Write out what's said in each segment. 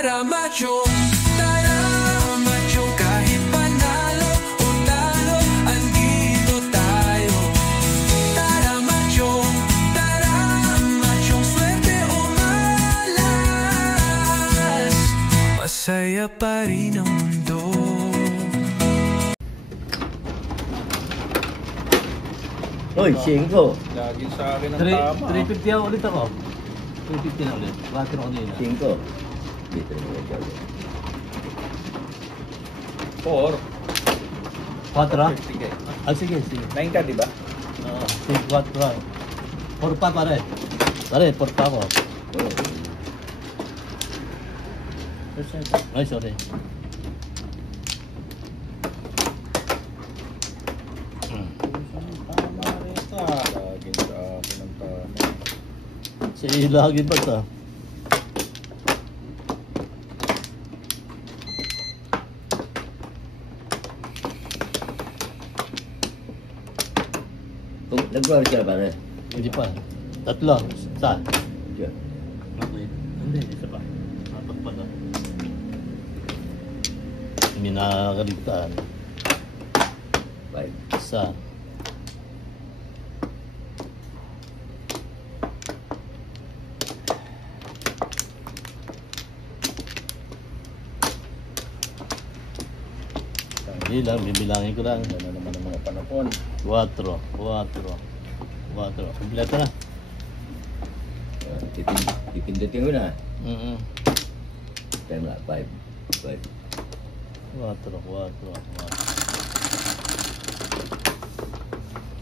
Tara machong, kahit panalo o talo, andito tayo. Tara machong, swerte o malas, masaya pa rin ang mundo. Hoy, 5. Lagi sa akin ang tama. 350 ulit ako. 350 na ulit. 4 kanina. 5. Dito mo siya. 4. 4? 50K. Ah, sige. 9 ka, di ba? Oo, 4. 4 pa pare. Pare, 4 pa ako. Ay, sorry. Tama rin ka. Lagi sa akin ang tama. Sige, lagi ba ito? Nag-roll siya pare. Hindi pa. 3. Isa. Siya. Okay. Hindi, isa pa. 4 pa na. Hindi nakakaligtaan. 5. Isa. Hindi lang, bibilangin ko lang. Yan na naman ang mga panapon. 4. Kompleto na. Ipindutin ko na. Time na. 5. 4.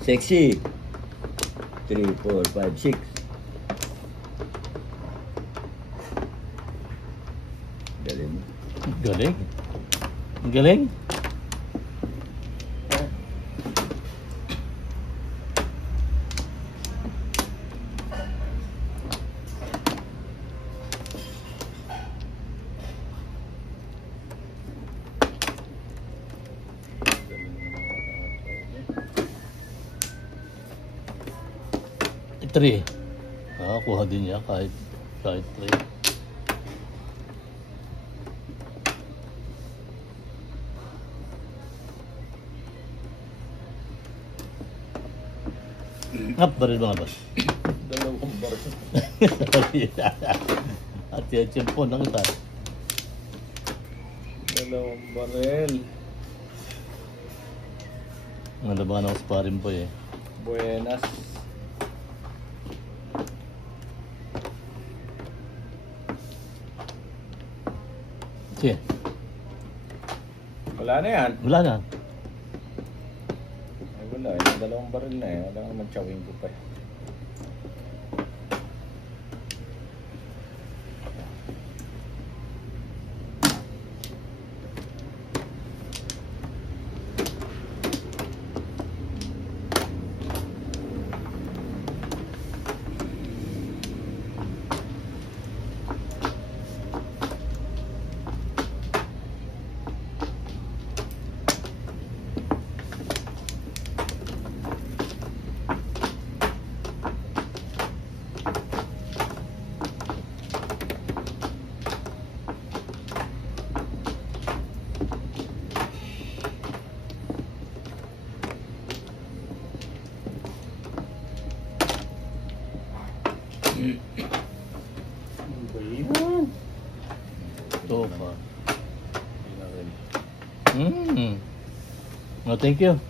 6. 3, 4, 5, 6. Galing. Galing. Ang galing. Three. Kuha din niya kahit 3. Baril mga boss. Dalawang baril. At yan, tiyempon lang ito. Dalawang baril. Nalabangan ako sa parin po eh. Buenas. Sige. Wala na yan. Wala na. Ay wala. Yung dalawang baril na eh. Wala nga magtsawing ko pa eh. Ito pa. No, thank you.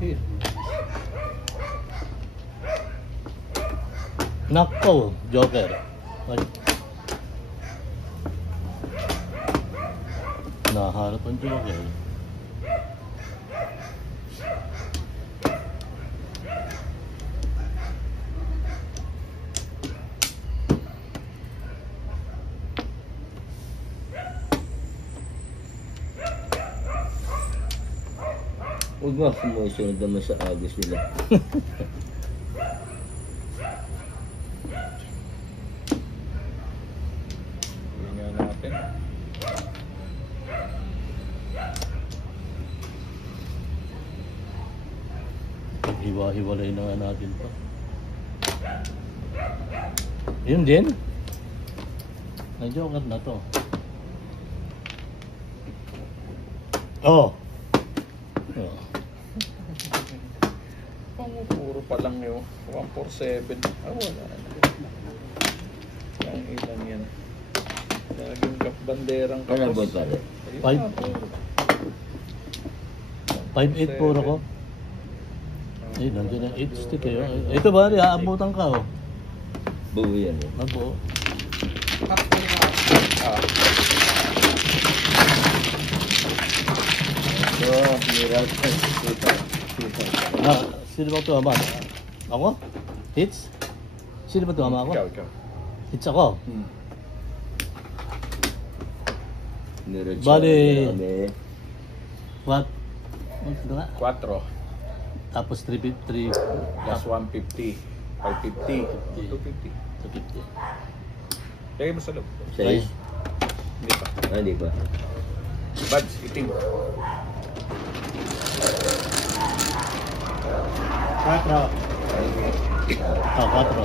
Here. Nako, Joker. Ay. Naharap ang Joker. Huwag mo sumusunod naman sa agos nila. Hindi nga natin. Paghiwa-hiwalay na nga natin to. Yun din. May Joker na to. Oh. Oh. Puro pa lang yun. 147. Ah, wala na. Ang ilan yan. Laging banderang Ano ba pare? Five. 5'8" puro ko. Eh, nandiyan ang 8 stick eh. Ito ba, aabutan ka oh. Buo yan eh. Nabuo. Ah, So, hirap. Ah, sino ba tumama? Ako? Hits? Sino ba tumama ako? ikaw. Hits ako. Niretso Bali. namin. What? Ano nga? 4 Tapos 353. plus 150. 550. 250. 250. Lagay mo sa loob. Size? Hindi pa. Ah, di ba? Buds, itim. 4. Ah, 4.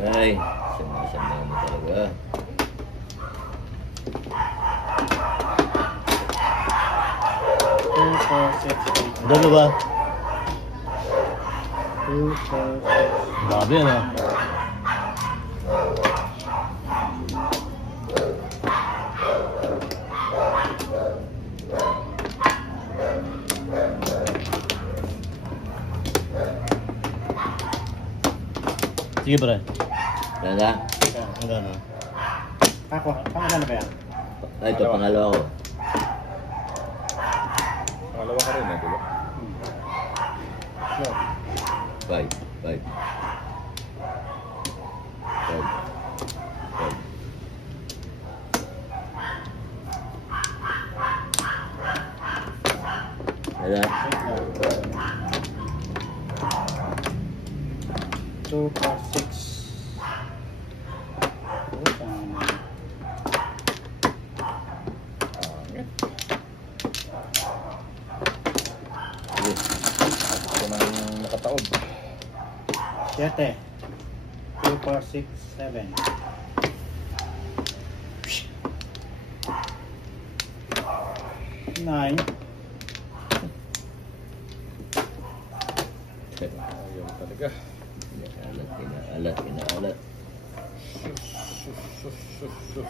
Ay, sama-sama mo talaga. Dalawa. Grabe ano. Sige pre. Tanda? Hanggang na. Ako, pangalawa ba yan? Ay, ito, pangalawa ko. Pangalawa ka rin, di ba? Slow. 5. 5. 5. 5. Tanda? 2 plus 6. Angit. Sige. Ito nang nakataob. 7. 2 plus 6, 7. 9. Ayaw talaga. Inaalat, inaalat. Sus.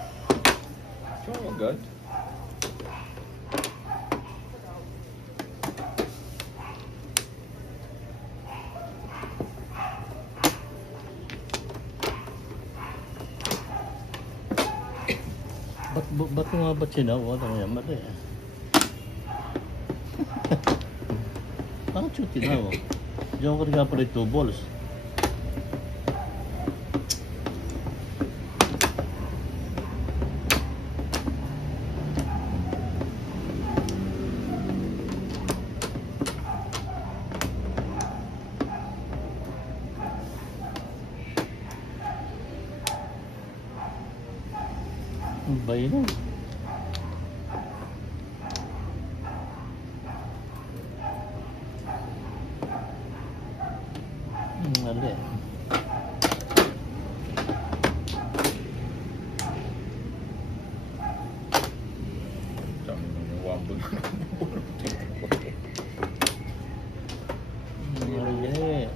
So, agad. Ba't ko nga ba't sinaw? Ano yan? Mali eh. Bakit yung tinaw? Joker nga pala 2 balls. Ang bayo na. mali. Sabi mo yung wambol. Mali.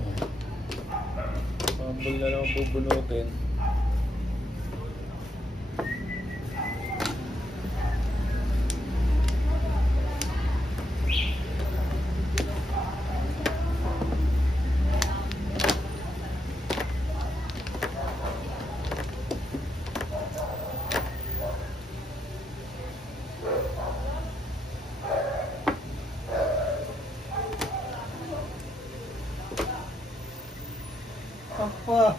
Wambol na lang bubunutin. Apa?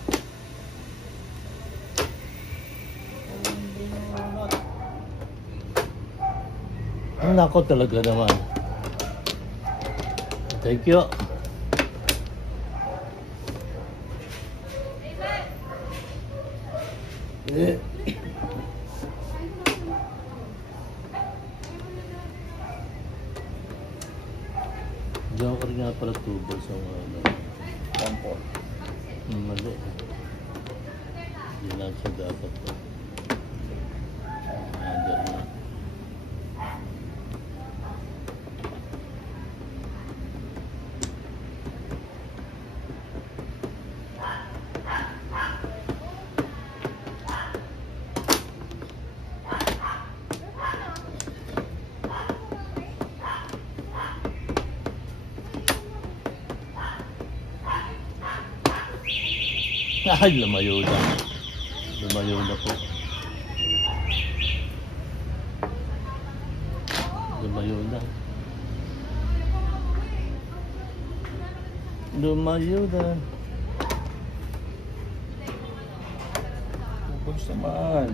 Ang nako talaga naman. Thank you. Joker nga pala tubo sa ano. Wampol. Mali. Hindi lang siya dapat to. Dyan na. Ay, lumayo na. Lumayo na po. Lumayo na. Lumayo na. Ubus naman.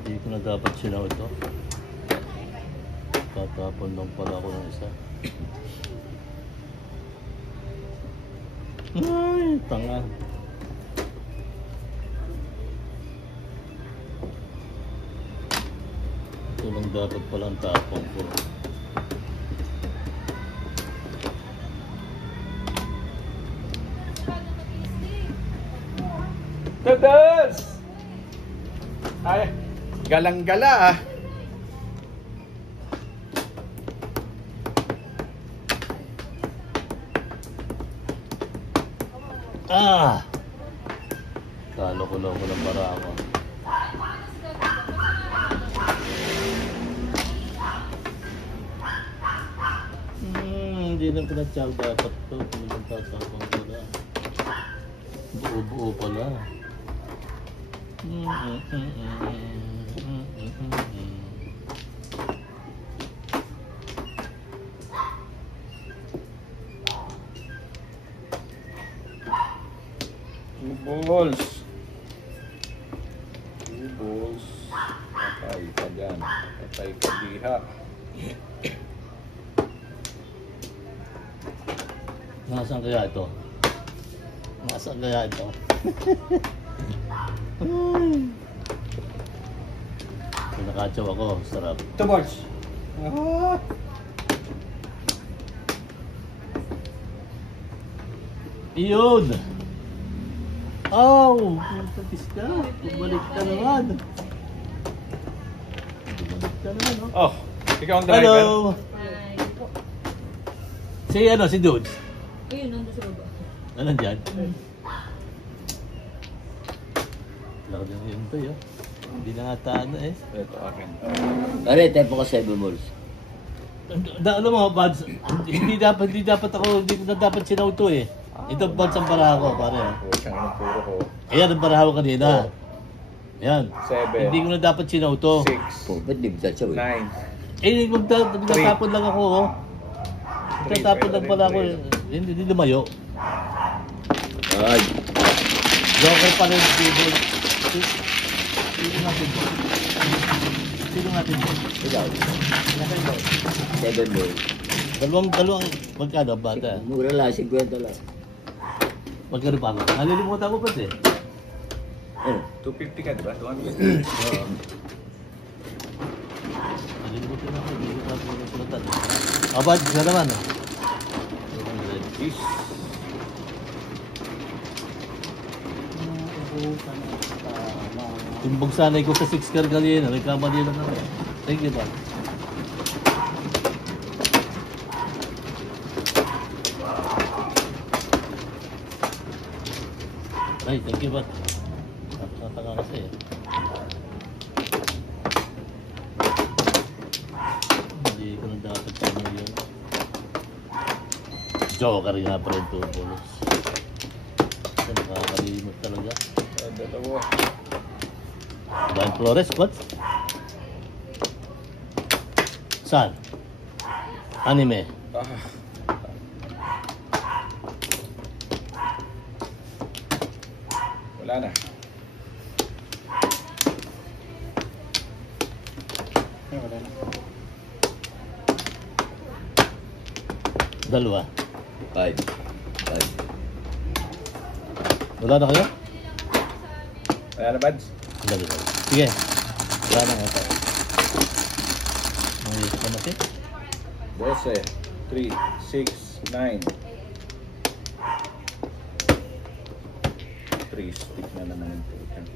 Hindi ko na dapat sinaw ito. Tatapon lang pala ako ng isa. Ay, tanga. Ito lang dapat palang tapong ko. Tadas! Ay, galang-gala ah. Ah! Kalo ko lang para ako. Hindi na pinatsyag dapat to. Hindi na tasapang ko na. Buo-buo pala. Two balls. Two balls. Patay ka dyan. Patay ka diha. Nasaan kaya ito? Nasaan kaya ito? Pinakatsaw ako. Sarap. 2 balls. Ah! Iyon! Oh! Tapis ka. Bumalik ka naman. Bumalik ka naman, oh. Oh, ikaw ang driver. Hello! Si ano, si Dudes? Ayun, nandun sa baba. Ano dyan? Laki din yun to, yun. Hindi na nga ano eh. Ito akin. Ano, tempo ko 7 balls. Alam mo, Bads, hindi dapat ako, hindi ko na dapat sinaw to eh. Ito Bads ang paraha ko, pare. Huwag siyang anong puro ko. Ayan ang paraha ko kanina. Ayan. 7. Hindi ko na dapat sinaw to. 6. Po, ba't di ba siya? 9. Eh, magtatapon lang ako, oh. Magtatapon lang pala ako. Hindi lumayo. Ay, Joker pa rin, Steve. Sino natin po? Sino natin po? ikaw. 7 balls. Dalawang, magkano bata? Mura lang, 50 lang. Magkano pa ako? Nalilimutan ko pa eh. Ano? 250 ka, diba? 200. Oo. Nalilimutan ako, hindi ko tapos nasulat. Abad, isa naman. Is. Timbog sanay ko sa 6 car kanina. Nagkamali lang ako. Thank you, bud. Ay, thank you, bud. Nataka kasi eh. Hindi ko na dapat sa mo yun. Joker nga pa rin 2 balls. Nakakalimot talaga. Dalawa. Brian Flores, what? Saan? Anime. Ah. Wala na. Wala na. Dalawa. 5. 5. Wala na kayo? Wala na, Bads? Dalawa. Sige. Wala na nga tayo. Mayroon ka natin? 12, 3, 6, 9. 3 stick na naman yung putan.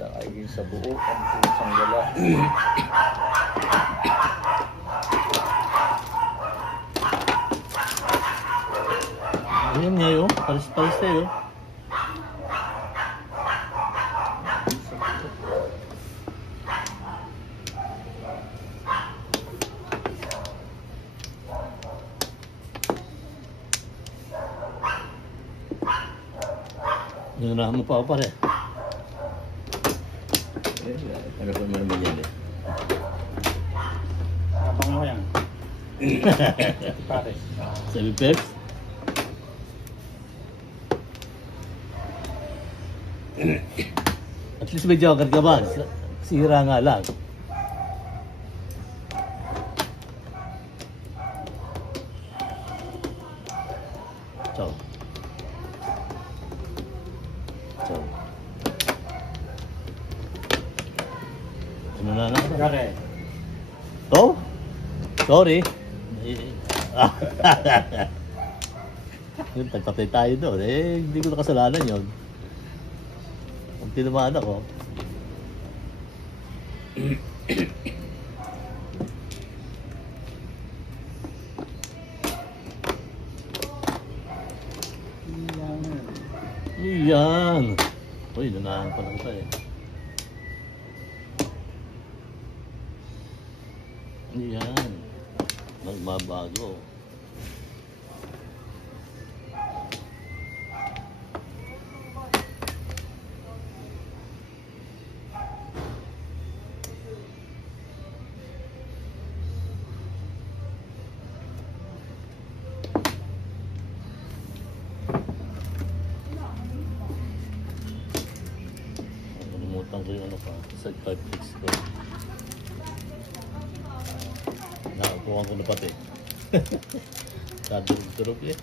Dahil sa buo ang pusang gala. Ayan nga yun. Paris-paris tayo. Nunahan mo pa ako pare. Ano pa naman yan eh? Abang mo yan. Pares. 7 peps. At least may joker ka ba? Sira nga lang. So. Ano na lang? Gare. Oh? Sorry. Tagpatay tayo doon. Eh, hindi ko nakasalanan yun. Kung tinamaan ako. Iyan. Uy, nunahan pa lang tayo. Iyan. Nagbabago. Nalimutan ko yung ano pa. Sa 5-6 ko. Nakakuha ko na pati. Kadurog-durog eh.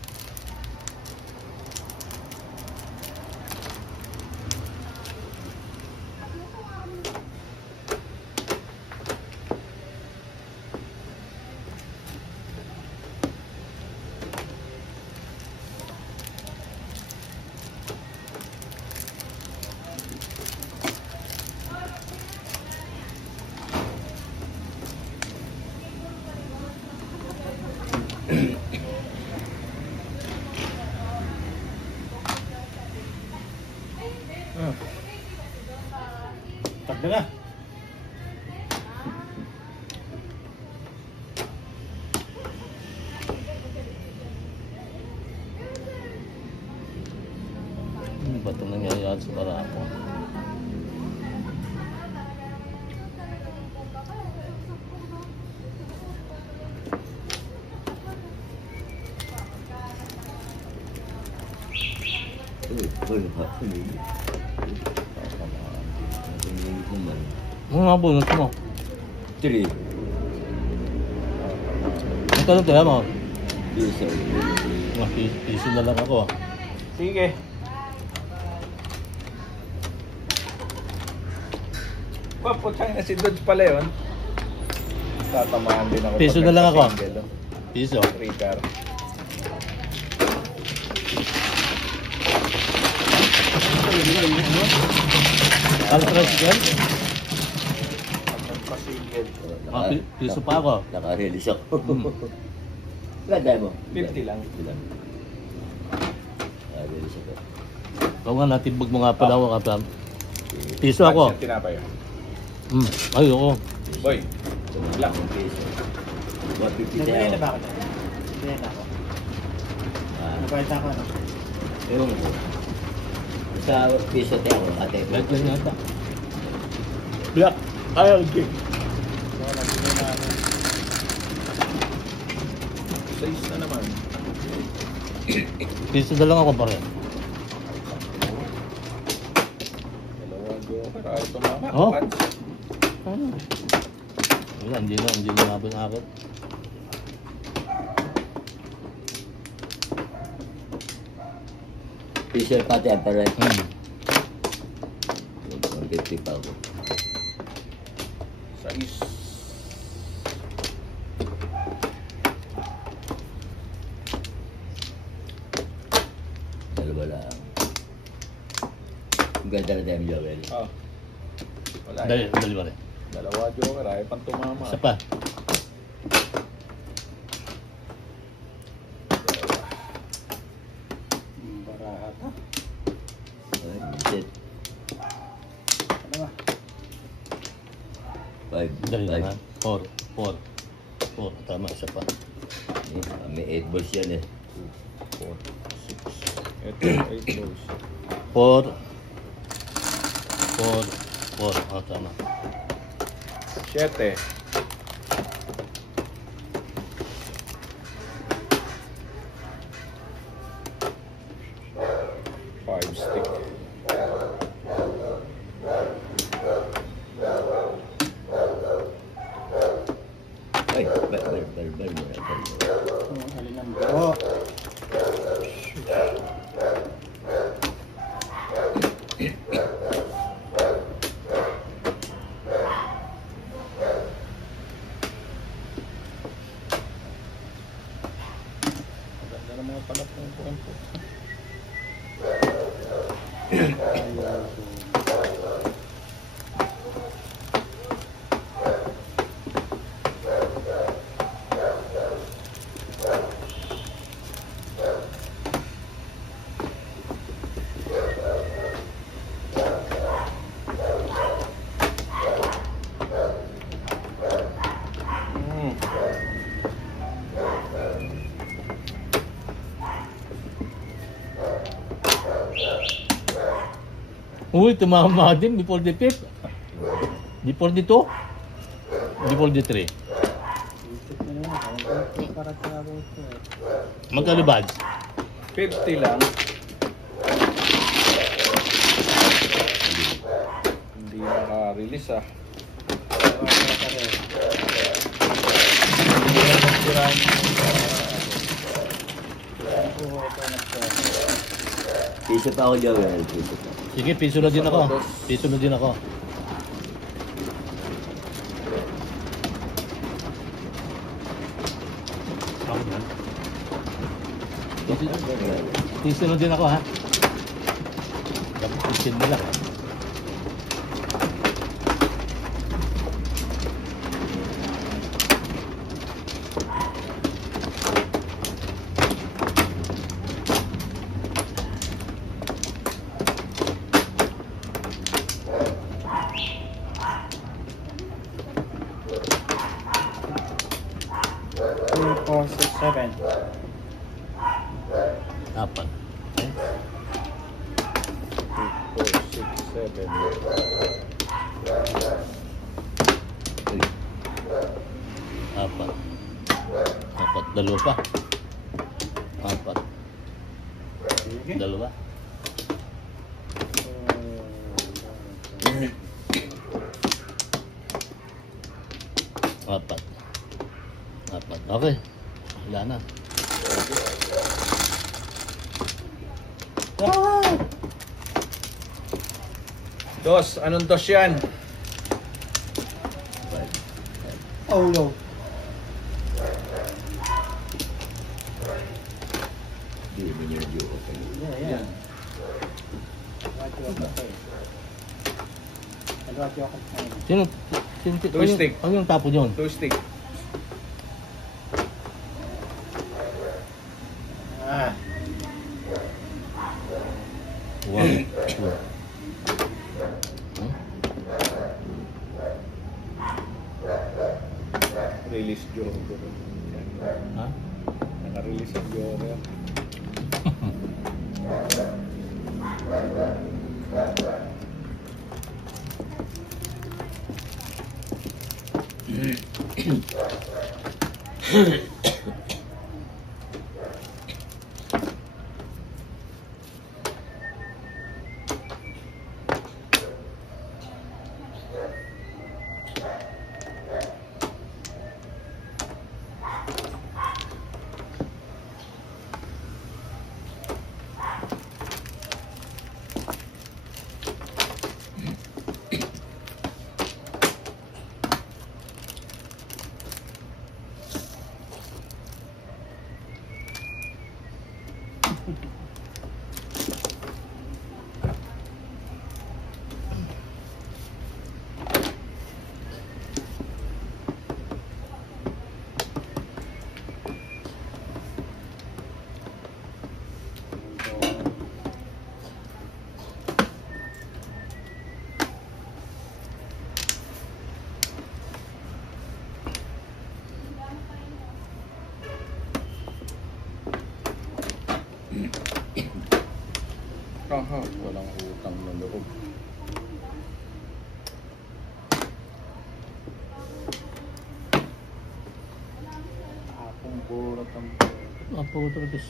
Tagda na. Ano ba itong nangyayari sa barako? Ano nga po, natin mo? 3. Magkano kaya mo? Isa. Mga piso na lang ako ah. Sige. Paputang na si Dodge pala yun. Tatamaan din ako. Piso pag na lang ako. nagpa-single, oh. Piso. 3 car. Alfred Girl? Nagpa-single. Piso pa ako. Naka-release ako. Ganda mo. 50 lang. 50 lang. Naka-release ako. Ikaw nga, natibag mo nga pala ako, Kapam. Piso ako. Pansin, tinapay. Ay, oo. Boy, Black ng piso. 150 Nagbigay na tayo. ba ako? Nagbigay na ako. Nabayad ako, ano? Ewan ko. Sa piso tayo, ate. Black lang yata. Black. Ay, okay. Oo, nagbigay na ako. 6 na naman. Piso na lang ako pa rin. Dalawa joker. Ay, tumama. Oh. Pats. Wala, hindi na nabang akin. Piso pati ang pare. 嗯 150 pa ako. 6. Dalawa lang. Ang ganda na tayo, Joel. Oh. Wala. Dali ba rin? Dalawa joker. Ay, pang tumama. Isa pa. Barahat, ha? Ay, visit. Ano ba? 5. Dali lang ha. 4. Tama, isa pa. May 8 balls yan eh. 4, 6. Ito, 8 balls. 4. Oh, tama. 7. Five stick. Ay, bar. Alin ang bro? Ganda ng mga palat ng kwento. Uy, tumama din before the 5th. Before the 2. Before the 3. Isip na naman. Ang para sa ako ito eh. Magkano badge? 50 lang. Hindi naka-release ah. Hindi na nagsirahan yung Piso pa ako, Joel. Piso pa. Sige, piso na din ako. Piso na din ako. Ako yan. Piso na din ako ha. Dapat pisin mo lang. Seven. Apat. Okay. 2, 4, 6, 7. Apat. Dalawa pa. Apat. Sige. Dalawa. Apat. Okay. Wala na. Dos, anong dos yan? Oh no. Hindi mo niya yung Yeah. Sino? Joystick. Ano yung tapo yun? Two stick. Ah. One, two. Release Joker. Ha? Naka-release ang Joker. Aha, walang utang na loob. Apong burot ang Apa ko terus?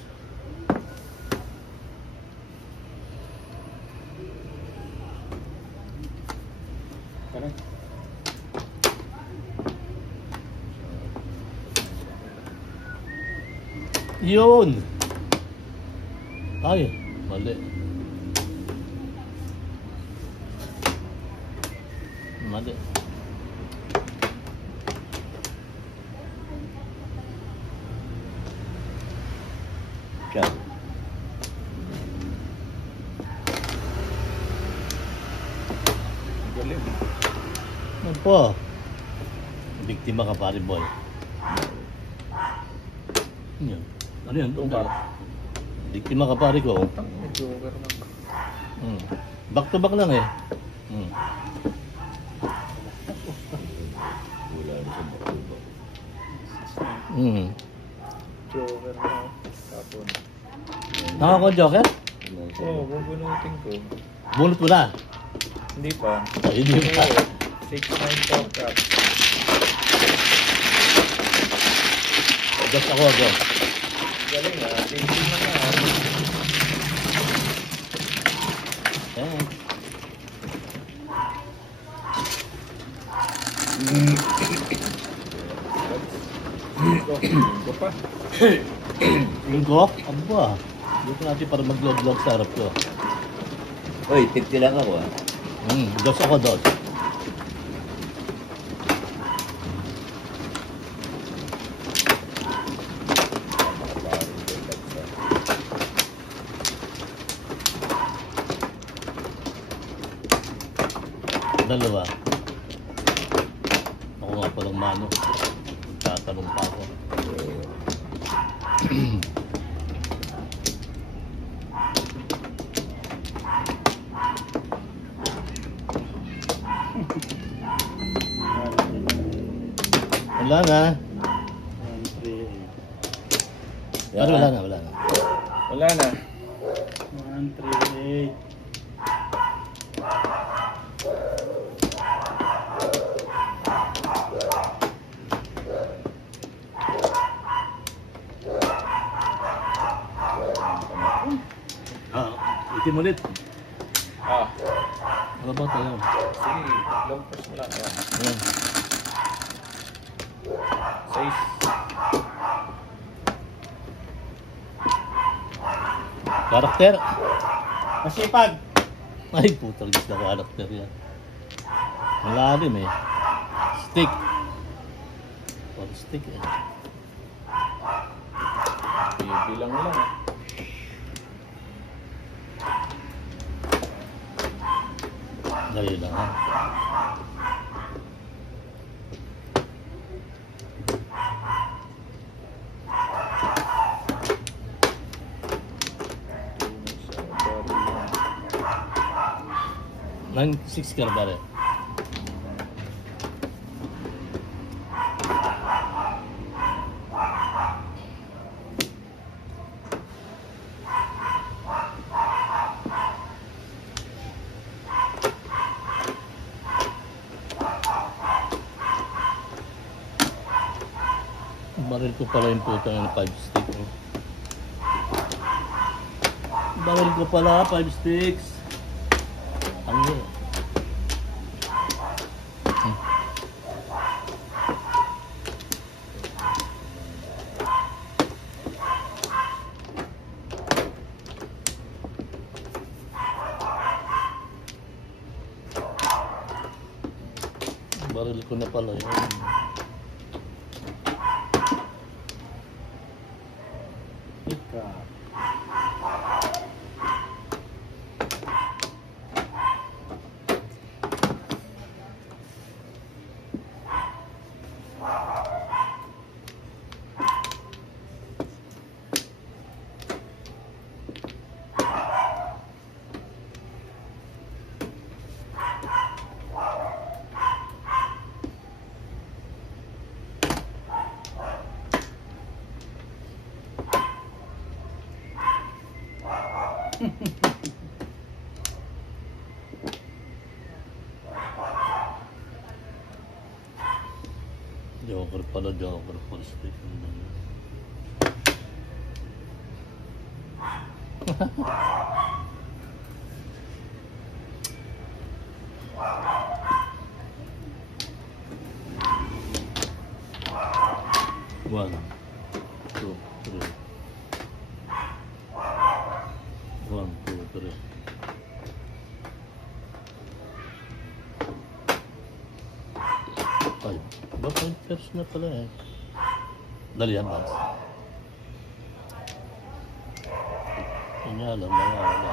Karang. Yun! Ay, mali. Mali. Siya. Galing. Ano po? Biktima ka pare boy. Ano yun? Ano yun? Tumbak. Biktima ka pare ko. Utang na Joker lang. Back to back lang eh. Wala na sa bakubak. Joker na. Tapon. Nakako Joker? Oo, bubunutin ko. Bunot mo na. Hindi pa. Ay, hindi pa. 6-9 forecast. Agos ako, agos. Galing ah. Tingin mo na ah. Ayan. Ito pa. Linggo? Aba. Dito natin para mag-vlog sa harap ko. Uy, tipti lang ako ah. Dos ako, dos. Dalawa. Ako nga palang mano. Tatanong pa ako. Wala na. Pero wala na, wala na. Wala na. 138. Itim ulit. Ah. Ano ba tayo? Sige. Long press mo lang. Ayan. Ayan. 6. Karakter. Masipag. Ay, putang gis na karakter yan. Malalim eh. Stick. Joker stick eh. Bibilang lang eh. Ngayon lang ha. Sa baril. 9-6 ka na pare. Baril ko pala yung putang ng 5 stick. Oh. Baril ko pala 5 sticks. Ang yun. Baril ko na pala yun. Joker pala, Joker full stick. One, two, three. 1, 2, 3. Ay, ba 5 pairs na pala eh. Dali yan, Max. Hindi alam, wala.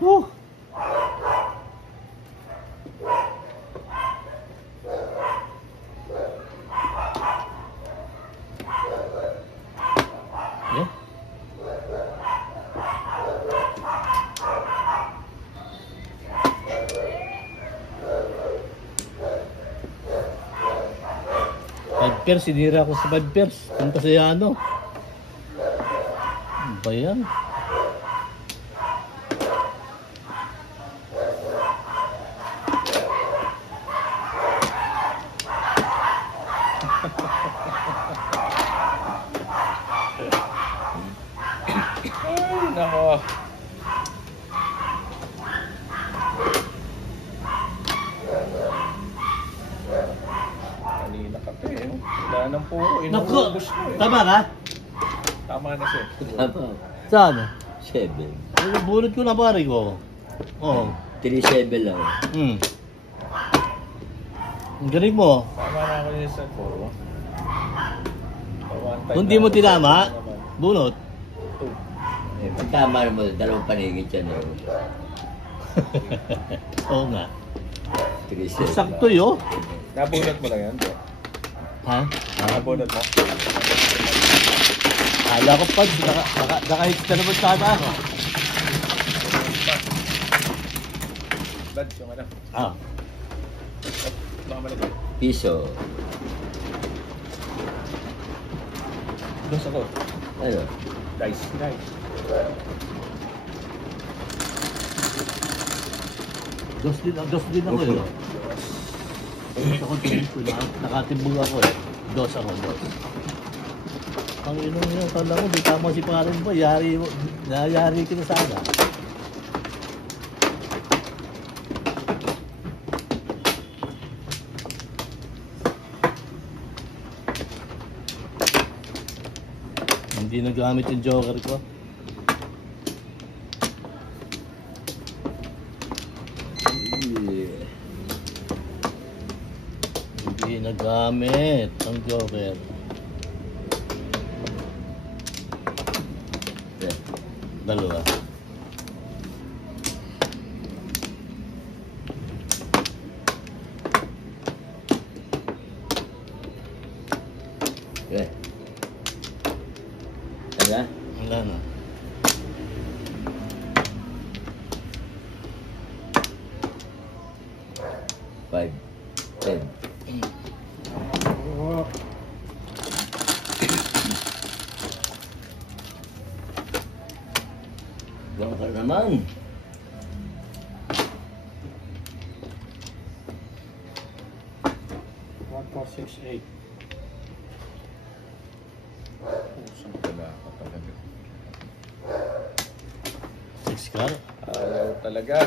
Woo! Yeah. Five pairs, sinira ko sa 5 pairs. Punta sa ano? Ano ba yan? Ay, nako. Kanina ka pa eh. Wala nang puro. Naku! Inuubos mo eh. Tama ka? Tama na siya. Tama. Saan? 7. Bunot ko na pare ko. Oo. 3-7 lang. Ang galing mo. Tama na ako yung sa puro. Kung di mo tinama, bunot. Eh, pag tama mo, dalawang panigit yan eh. Oo nga. 3-7. Sakto yun. Nabunot mo lang yan, bro. Ha? Nabunot mo? Kala ko pa, nakahit ka naman sa ano. Bad yung ano. Ah. Baka malagay. Piso. Dos ako. Ano? Dice. Dice. Dos din ako eh. Dos ako din ko. Nakatimbog ako eh. Dos ako. Ang inong yun, kala ko, di tama si pangalan mo. Yari ka na sana. Hindi nagamit yung joker ko. nagamit ang Joker. Yeah. Dalawa. Yeah. Ano? Wala na. Five. 10. Baka naman. Pusang wala ka talaga. 6 car. Ayaw talaga.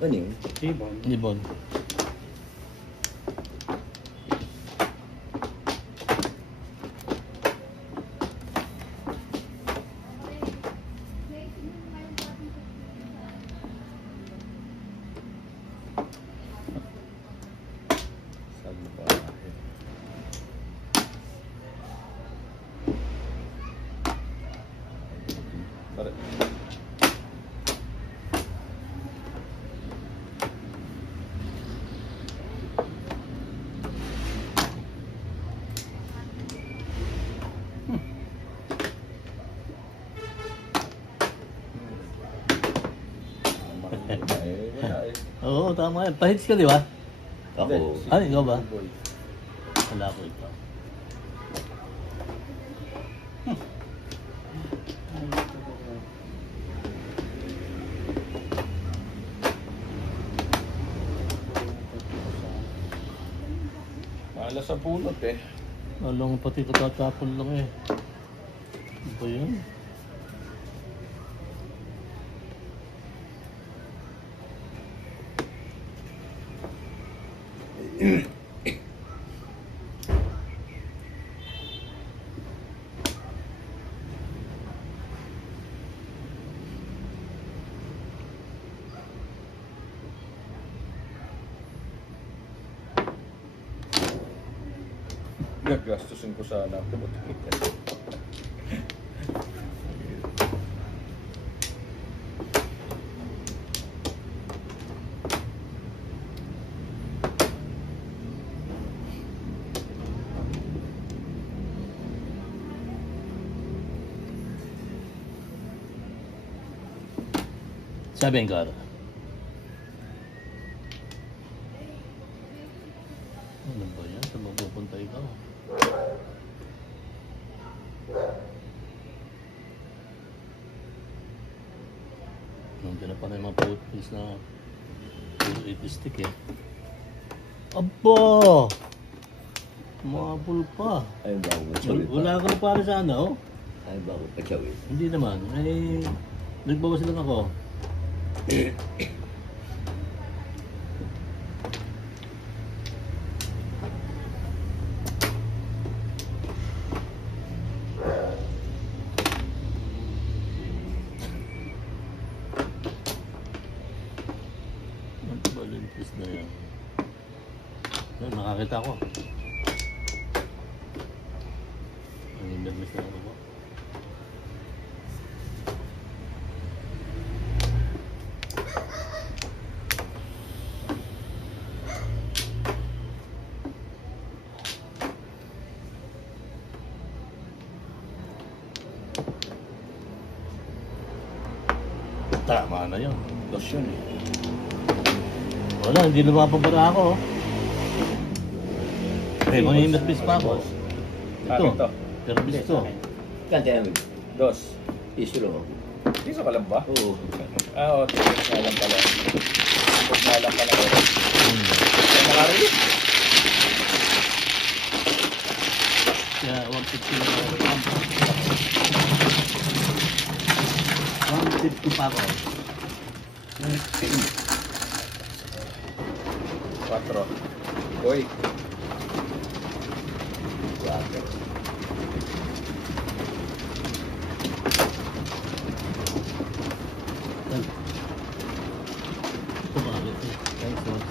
Ano yun? Libon. Salbahe. Pare. Wala eh. Oo, tama yan. Pa-hits ka, di ba? Ako. Hindi, Ah, ikaw ba? Boy. Wala ko ito. Malas sa punot eh. Alam pati katatapon lang eh. Ano ba yun? Gagastusin ko sana ako. Sabi ang car. Ano ba yan? Saan magpupunta ikaw? Nandiyan na pa na yung mga photos na 280 stick eh. Aba! Mabul pa. Ay, ba ako pachawin pa? Wala ka na para sa ano? Ay, ba ako pachawin? Hindi naman. Ay, nagbawas lang ako. Balintis na yan. Ayun, nakakita ko. Ang indermis na ano ko. Tama na yun. Dos yun eh. Wala, hindi lumapabara ako. Eh, kung inervis pa ako. Akin to. Nervis to. Kante namin. Dos. Iso lang ako. Piso ka lang ba? Oo. Oo, tinis nga lang pala. Tipos nga lang pala. Hmm. Ay, nakarilis. Kaya 150 na ako. 150 pa ako. 4. Boy. 4. Tumalik eh. Thanks, Lord.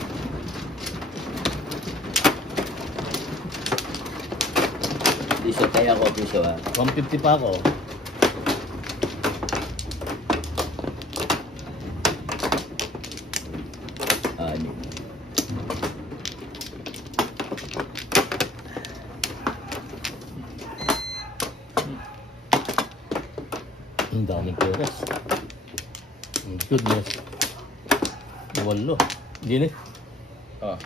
Piso kaya ko, piso ha. 150 pa ako. Ano? Ang daming peras. Goodness. Walo. Hindi na. Ah.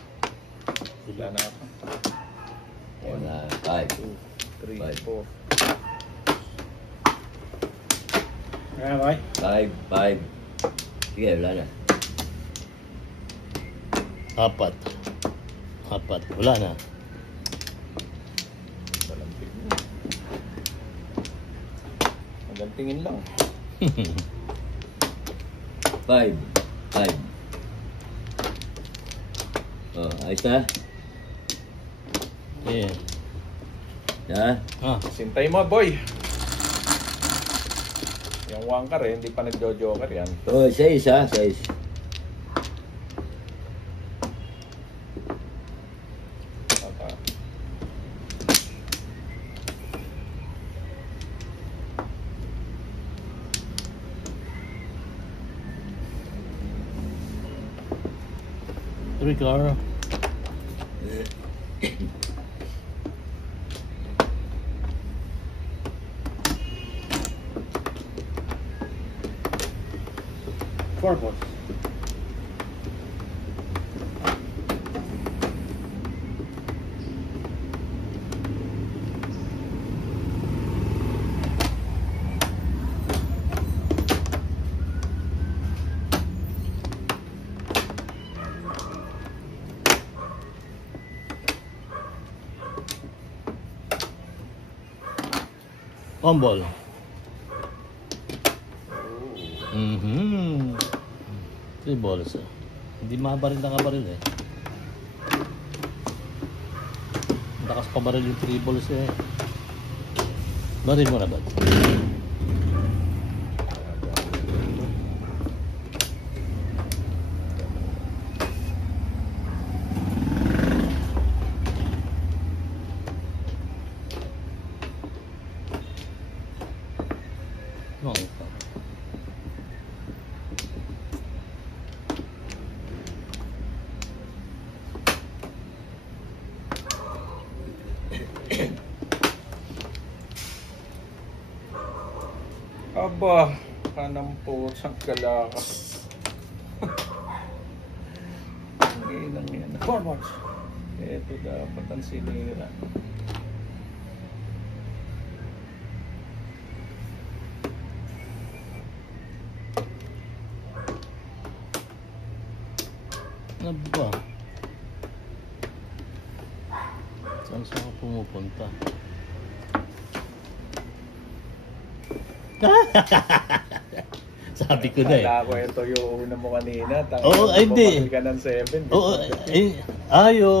Wala na ako. 5. 2, 3, Five. 4. Kaya boy. 5. Sige, wala na. 4. Wala na. Walang tingin. Hanggang tingin lang. 5. Oh, ayos na? Yeah. Ha? Ah. Sintay mo, boy. Yung wangkar eh, hindi pa nagjo-joker yan. Oh, 6 ha, 6. Saka, Ricardo. Four boss. Ball. Mhm. 3 balls. Hindi mabaril na kabaril eh. Lakas pa baril yung 3 balls eh. Baril mo na ba? No. aba, kanang pusang kalakas. Ang inang yan. Four boss. Ito dapat ang sinira. Ano ba? Saan ka pumupunta? Sabi ko na eh. Kala ko ito yung una mo kanina. Oo, ay, hindi. Bumalik ka ng 7. Oo, ayo.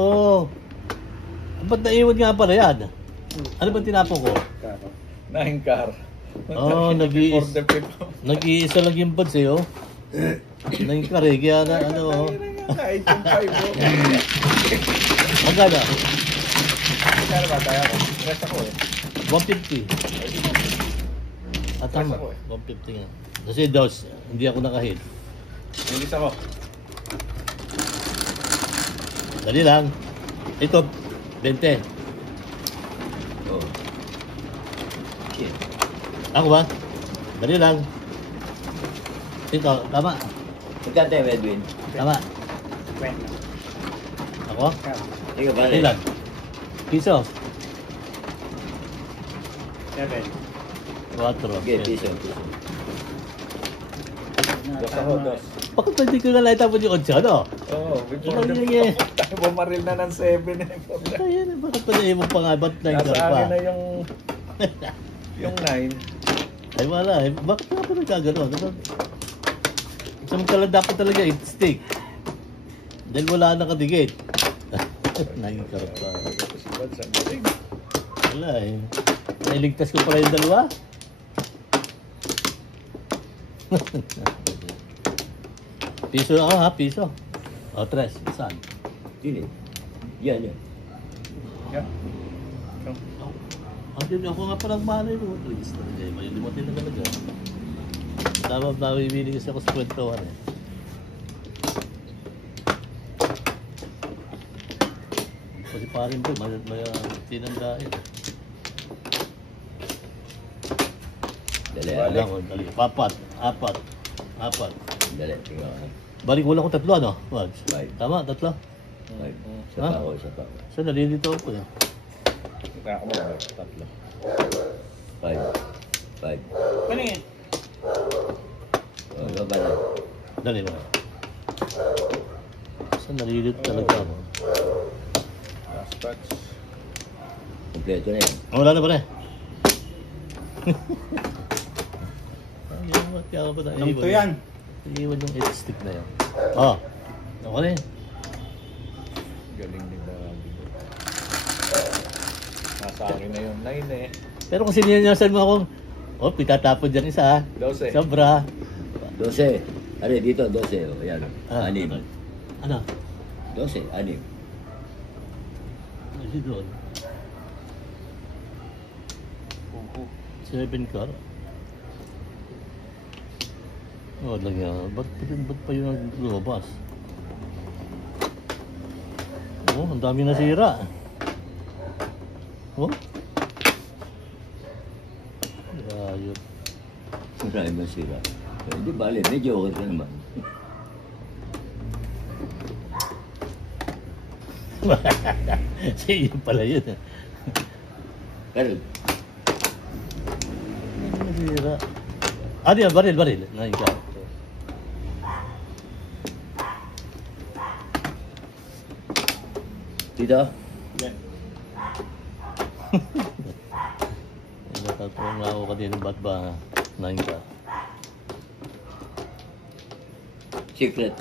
Ba't naiwan nga pala yan? Ano ba tinapon ko? 9 car. Oo, For the fifth. nag-iisa lang yung buds eh, oh. Naging kaya na, ano, oh. Kahit yung 5 mo. Magkano? Kaya ba tayo ako? Rest ako eh. 150. Tama, Ako eh. 150 nga. Kasi dos, hindi ako nakahit. Hindi ako. Dali lang. Ito, 20. Oh. Shit. Ako ba? Dali lang. Ito, tama. Magkano tayo, Edwin? Tama. 20. Ako? Ikaw ba? Ilan? Piso. 7. 4. Sige, piso. Dos ako, dos. Bakit hindi ko na naitapon yung 8, ano? Oo, before Ay, the ay, ay. tayo bumaril na ng 7 eh. Ayun, bakit pa na mo pa nga? Ba't na Nasa pa? akin na yung 9. Ay wala eh. Bakit nga pa nagkagano? Samantala dapat talaga 8 stick. Dahil wala nakadikit. Nagkarap pa. Ito si Bads, ang galing. Wala eh. Nailigtas ko pala yung dalawa. Piso ako ha, piso. O, tres. Saan? Sino? Yan, yan. Yan. Hindi ako nga palang malay mo. Please, talaga. May limutin na talaga. Tama ba, bibili kasi ako sa kwentuhan eh. Kasi parin po, may tinandain. Dali, Balik. Alam ko, dali. Apat. Dali, tingnan. Balik wala ko tatlo, ano? Mads? Five. Tama, tatlo. Five. Isa Ha? pa ako, isa pa ako. So, nalilito ako eh. Kaya ako mga tatlo. Five. Five. Ano yan? Oh, baba na. Dali mo. So, nalilito talaga ako. Last touch. Kompleto na yan. Wala na pare. Kaya ba na Anong to yan? Iiwan yung 8 stick na yan. Oh. Ako na yun. Galing nila. Nasa akin na yung 9 eh. Pero kung sininasan mo akong, oh, pitatapon dyan isa ha. 12. Sobra. 12. Ano, dito, 12. O, yan. Ah, Anim. Ano? 12, anim. Ano doon? 7 car. Oh, lang yan. Ba't pa yun lumabas? Oh, ang dami nasira. Oh? Ayun. Marami masira. Hindi bale, medyo okay ka naman. Sige pala yun. Pero, Nasira. Ano yan? Baril. Nahin ka. dito, Yan. Natatuwa nga ako kanina ba't ba nahin ka? secret.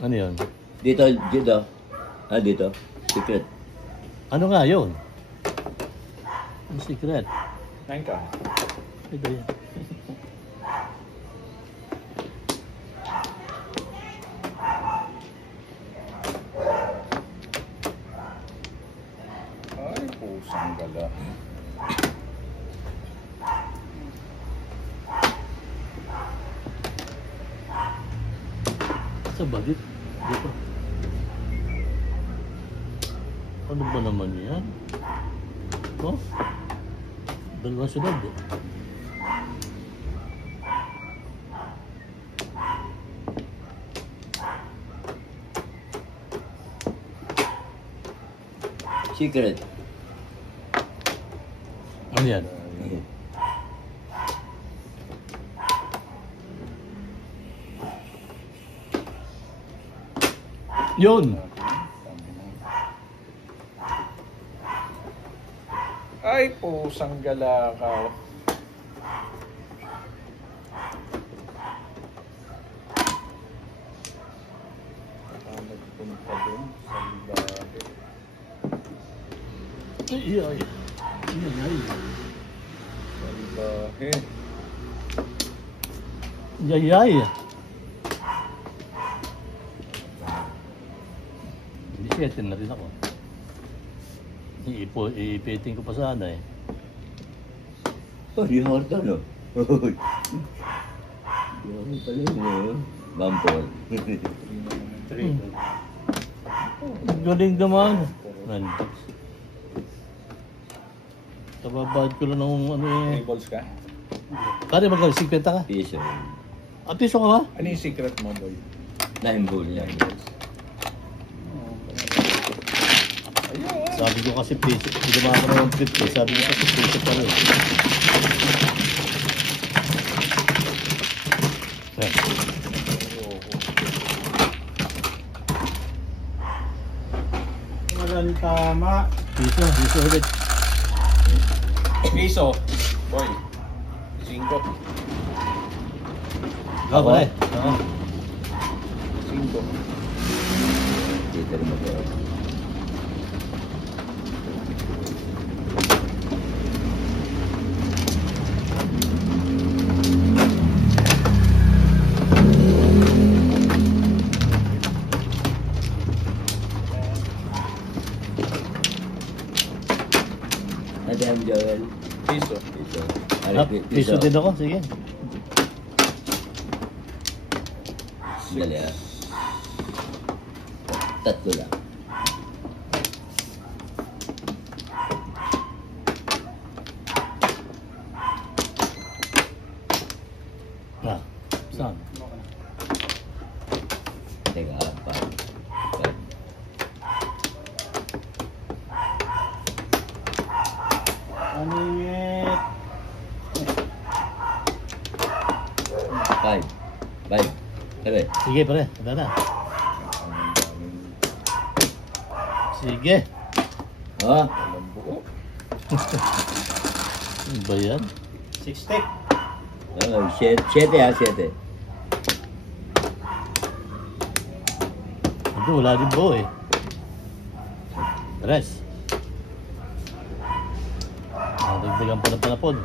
Ano yun? Dito. Ah, dito. Secret. Ano nga yun? Ang secret. 9 ka. Ito yan. Ay, pusang gala. Sa balit. Dito. Ano ba naman yan? Oh? Dalawang sunod eh. Secret. Ano yan? Yun! Ay, pusang gala ka. Nagpunta dun sa libahe. Ay. Sa libahe. Yayay. Hindi 7 na rin ako. Iipitin ko pa sana eh. Oh, di horta, no? Uy. Di ako pala yun, eh. Bampor. Ang galing naman. Kababad ko lang ng ano eh. Tables ka? Pare magkano? 50 ka? Piso. Ah, piso ka ba? Ano yung secret mo, boy? 9 ball yan. Sabi ko kasi piso. Hindi naman ako ng 50. Sabi ko kasi piso pa rin. Eh, Walang tama. piso ulit. Piso. Boy. 5. Ako eh. Oo. 5. dito rin mag-awa. Madam Joel. Piso. Piso. Piso din ako, sige. Dali ah. Tatlo lang. Ah, saan? Teka, pa. Anit. Five. Five. Tara. Sige pare, wala na. Sige. Oh, Walang buo. Ano ba yan? 60. oh, siyete ah, siyete. Ito, wala din buo eh. Tres. Dagdagan pa ng panapon.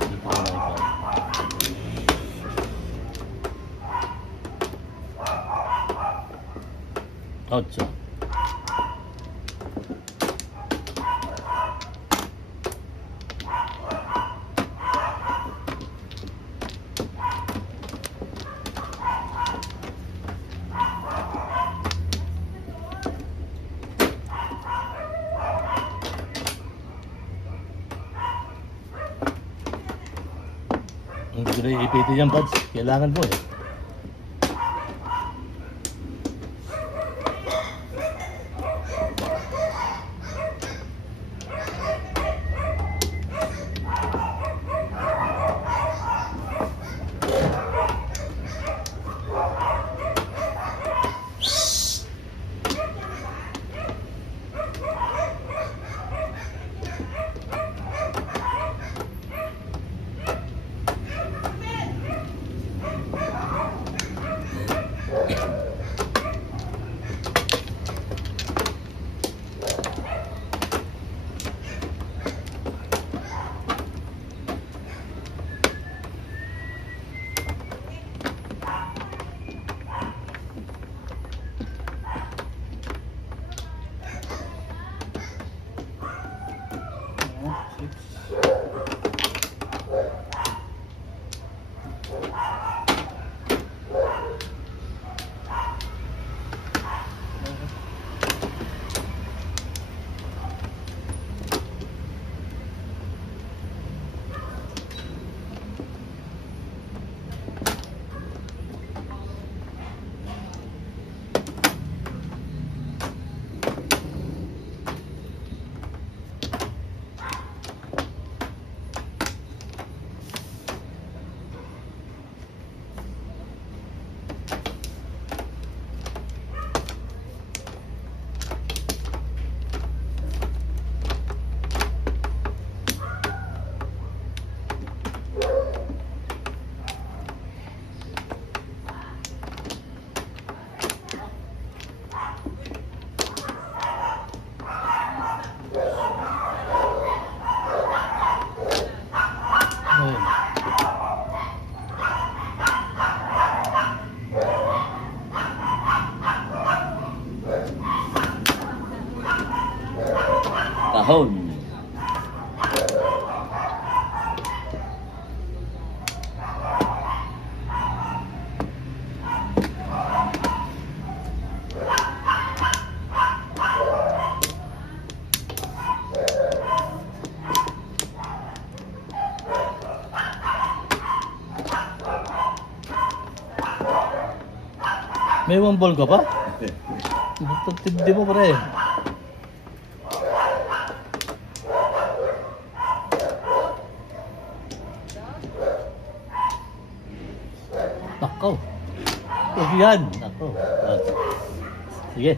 Hindi pa ko nakita. Ocho. Hindi ko na iipitin yung pads. Kailangan mo eh. Ayun. Kahon. May 1 ball ka pa? Tindi mo pare. Nakaw. Huwag yan. Nakaw. Sige.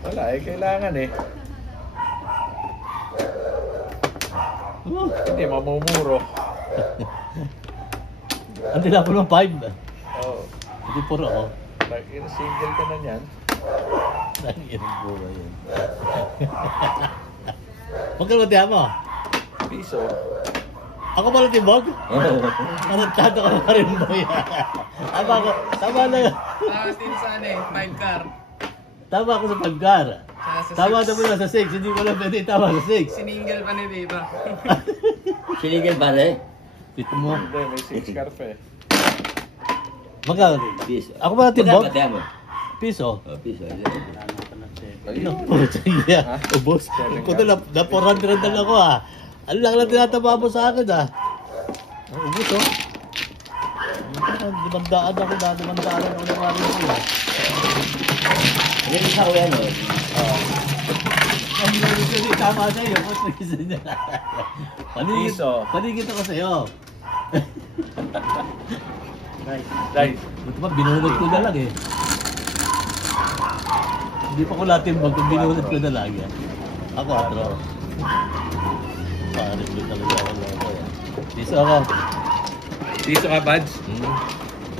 Wala eh, kailangan eh. Hindi mamumuro. Ang tinapon ng 5. Oo. Hindi puro ako. Single ka na niyan. Nangyayang buhay yun. Magkano tiyan mo? Piso. Ako pala timbog? Oo. Matantado ka pa rin ba yan? Tama na. Tapos din sa ano eh, 5 car. Tama ako sa 5 car. Saka sa Tama six. na mo na sa 6. Hindi ko lang pwede tama sa 6. Siningil pa ni Viva. Sinigil pare. Dito mo. Hindi, may 6 car pa eh. Magkano? Piso. Ako pala timbog? Magkano ba mo? Piso. Oh, piso. Ano po? Iya. Ubos. Kung ito na 400 na ako ah. Ano lang tinataba mo sa akin ah. Ubos oh. Dimandaan ako na. Dimandaan ako ng akin ko ah. Yan isa ko yan o. Ang hindi tama sa'yo. Piso niya. Piso. Paligid ako sa'yo. Guys, Buti pa, binunod ko na lang eh. Hindi pa ko natin mag binunod ko na lang yan. Ako, atro. Paris ko talaga ako lang ako. Piso ako. piso ka, Bads.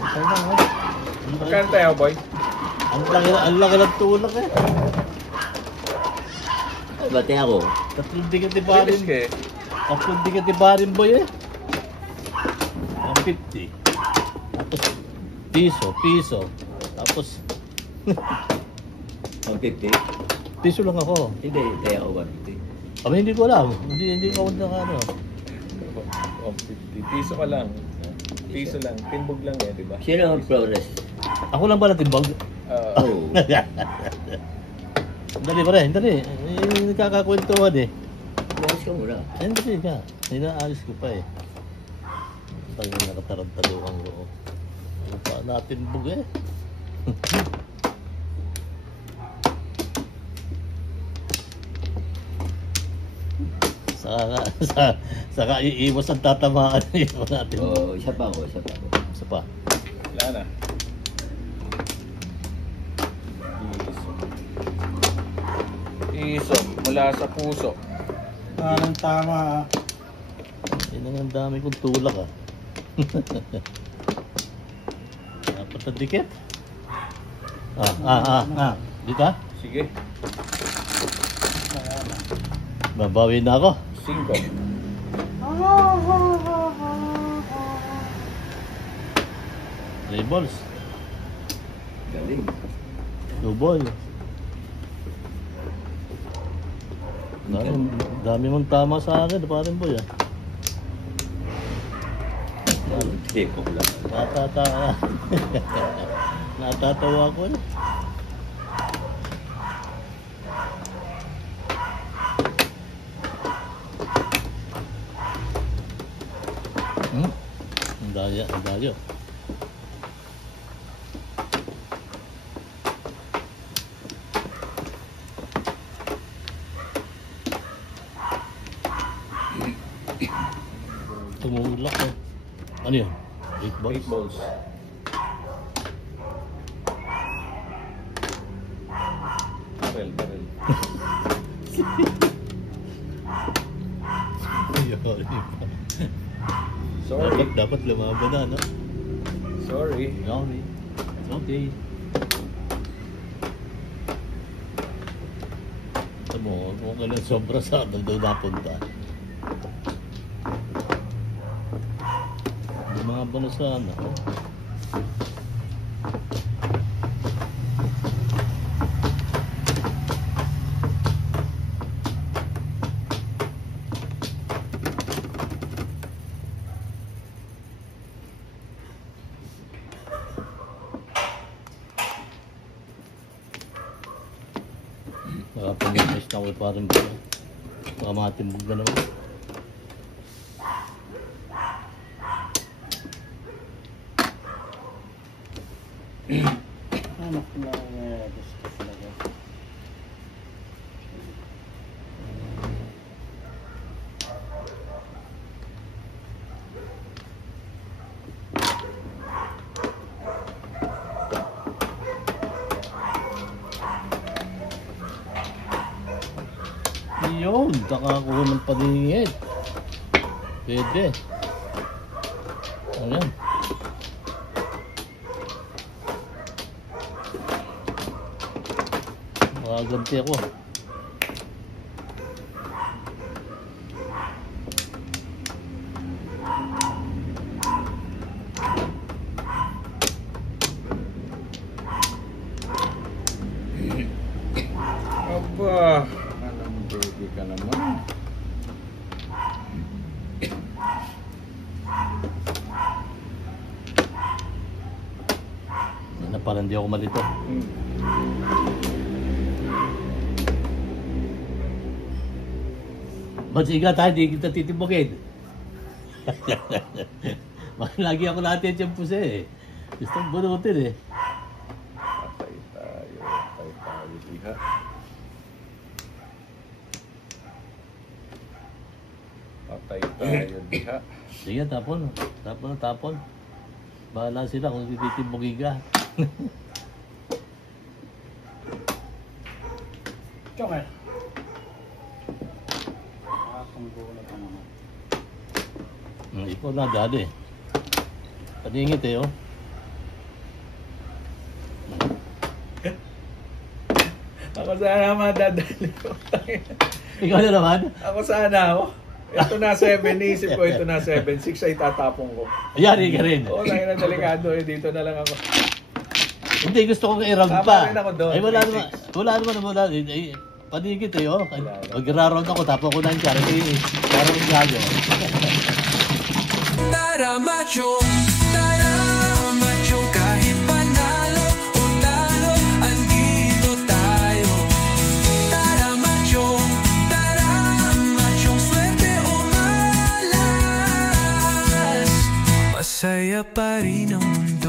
Ay na nga. Magkano tayo, boy? Ang laki ng tulak eh. Bati ako. Tatlong dikat ni Bilis Barin. ka eh. Tatlong dikat ni Barin boy eh. Ang 50. Tapos piso. Tapos Ang 50. piso lang ako. Hindi, kaya ako 150. Kami hindi ko alam. Hindi ko alam na ano. 50 piso ka lang. Piso lang. Timbog lang eh, di ba? Sino ang Flores? Ako lang ba natimbag? Oh. Dali pa rin, dali. Nagkakakwentuhan eh. Bukas ka muna. Dali ka. Inaalis ko pa eh. Tayo nakatarantado ang loob. Ano pa natin bug eh. Saka iiwas ang tatamaan yun natin. Oo, isa pa ako. Isa pa. Wala na. Piso. Mula sa puso. Parang tama. Yun ang dami kong tulak ah. Dapat na dikit. Dito ah. Sige. Babawi na ako. 5. Three balls. Galing. Two ball. Dami mong tama sa akin, parin boy ah. Teko lang. Natatawa ko eh. Ang dayo. Tumulak eh. Ano yun? 8 balls? 8 balls. Barrel. Sorry. Dapat lumaban na, no? Sorry. Sorry. It's okay. Ito mo, kung ka lang sobra sa atin doon napunta. Lumaban na sana. Nakapag-miss na ako parang gano'n. Baka matimbog na naman. Anak na gusto talaga. Yun, nakakuha ng paningit. Pwede. Ano yan? Makaganti ako. Aba, anong baby ka naman? Ano, parang hindi ako malito. Ba't siga tayo, di kita titibugin. Lagi ako natin yung pusi eh. Gusto kong bunutin eh. Patay tayo diha. Patay tayo diha. Sige, tapon. Tapon. Bahala sila kung titibugin ka. Choker. Nakakunggo na pa naman. Ikaw na dali. Paningit eh oh. Ako sana madadali ko. Ikaw na naman? Ako sana ako. Ito na 7, naisip ko ito na 7. 6 ay tatapong ko. Yari ka rin. Oo, tayo na delikado eh. Dito na lang ako. Hindi, gusto kong i-round Tama pa. rin ako doon. Ay, wala naman. Eh, paningit eh oh. Wala. Mag-round ako, tapos ko na yung charity. Parang yung gago. Tara macho, kahit panalo o talo, andito tayo. Tara macho, swerte o malas, masaya pa rin ang mundo.